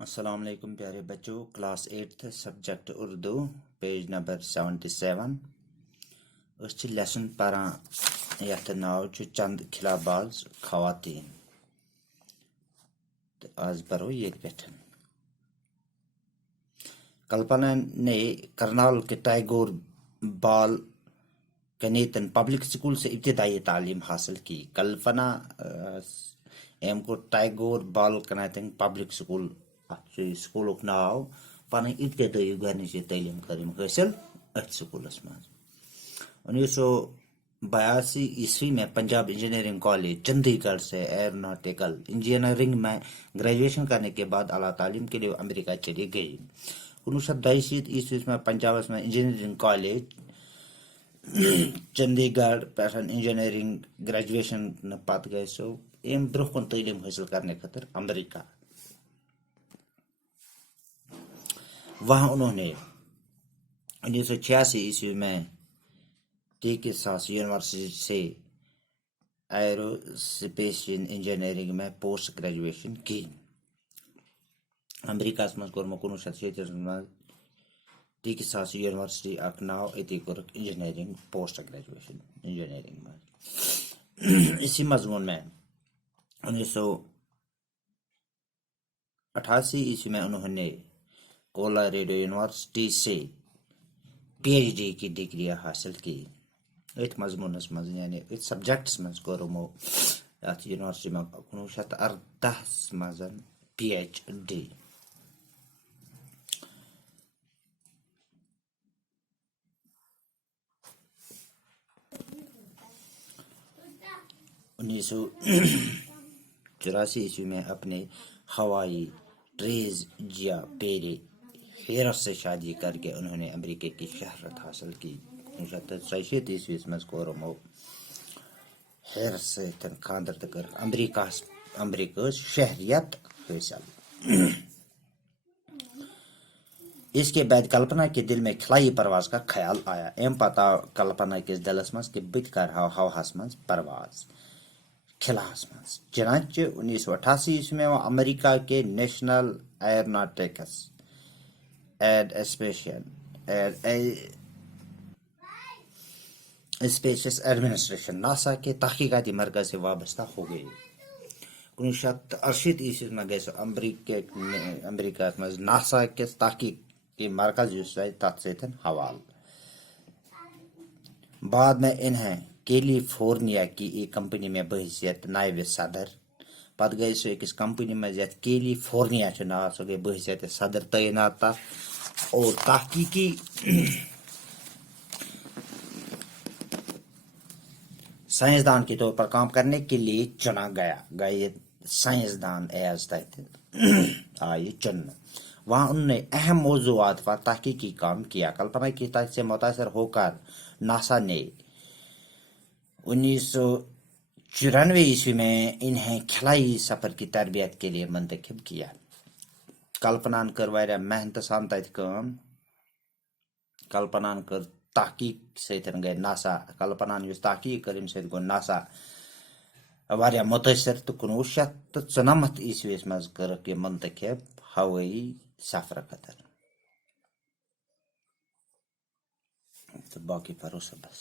السلام علیکم پیارے بچوں، class 8 subject Urdu page number 77 اس لیسن پران یتھ ناو چند خلاباز خواتین تو آج پرو یہ پہ کلپنا نے کرنال کے ٹیگور بال کنیتن پبلک اسکول سے ابتدائی تعلیم حاصل کی۔ کلپنا ایم کو ٹیگور بال کنیتن پبلک اسکول سکول ناو پن ابتدائی گھنچ تعلیم کرم حاصل ات سکولس مز 1982 میں پنجاب انجینئرنگ کالج چندی گڑھ سے ایروناٹیکل انجینئرنگ میں گریجویشن کرنے کے بعد اعلیٰ تعلیم کے لیے امریکہ چلی گئی۔ 1962 میں پنجاب میں انجینئرنگ کالج چندی گڑھ پہ انجینئرنگ گریجویشن پتہ گئی سو ام برہ کن تعلیم حاصل کرنے خاطر امریکہ۔ وہاں انہوں نے 1986 میں ٹیکساس یونیورسٹی سے ایرو اسپیس انجینئرنگ میں پوسٹ گریجویشن کی۔ امریکہ مز کور 1937 میں ٹیکساس یونیورسٹی اک ناو اتی کورک انجینئرنگ پوسٹ گریجویشن انجینئرنگ میں۔ اسی مضمون میں 1988 میں انہوں نے کولاریڈو یونیورسٹی سے پی ایچ ڈی کی ڈگریاں حاصل کی۔ ات مضمونس مز یعنی ات سبجیکٹس مز کورمو ات یونیورسٹی میں 1918 مز پی ایچ ڈی۔ انیس سو 84 میں اپنے ہوائی ٹریز جیا پیری ہیرس سے شادی کر کے انہوں نے امریکہ کی شہرت حاصل کی۔ 1937 میں کورمو ہیرس سے خاندر تک امریکہ شہریت حاصل۔ اس کے بعد کلپنا کے دل میں خلائی پرواز کا خیال آیا۔ ام پتہ کلپنا کس دلس مز کہ بت کرہا ہوہس مز پرواز خلاس مز۔ چنانچہ 1988 میں وہ امریکہ کے national aeronautics and space administration NASA کے تحقیقاتی مرکز سے وابستہ ہو گئی۔ 1968 میں گئی سو امریکہ مز ناسا کے تحقیقی مرکز تت ستن حوال۔ بعد میں انہیں کیلیفورنیا کی ایک کمپنی میں بحیثیت نائب صدر پتہ گئی سو ایکس کمپنی میں یت کیلیفورنیا نا سو گئی بحیثیت صدر تعینات اور تحقیقی سائنسدان کے طور پر کام کرنے کے لیے چنا گیا سائنسدان ایز تحت آئی چن۔ وہاں انہوں نے اہم موضوعات پر تحقیقی کام کیا۔ کلپنا کی تحت سے متاثر ہو کر ناسا نے 1994 میں انہیں خلائی سفر کی تربیت کے لیے منتخب کیا۔ کلپنا کر واریاہ محنت سان تت کام۔ کلپنا کر تحقیق ستن گئی ناسا کلپنا یس تحقیق کر ست گو ناسا واریاہ متاثر تو 1994 مز کرک یہ منتخب ہوئی سفر خاطر۔ تو باقی پرو بس۔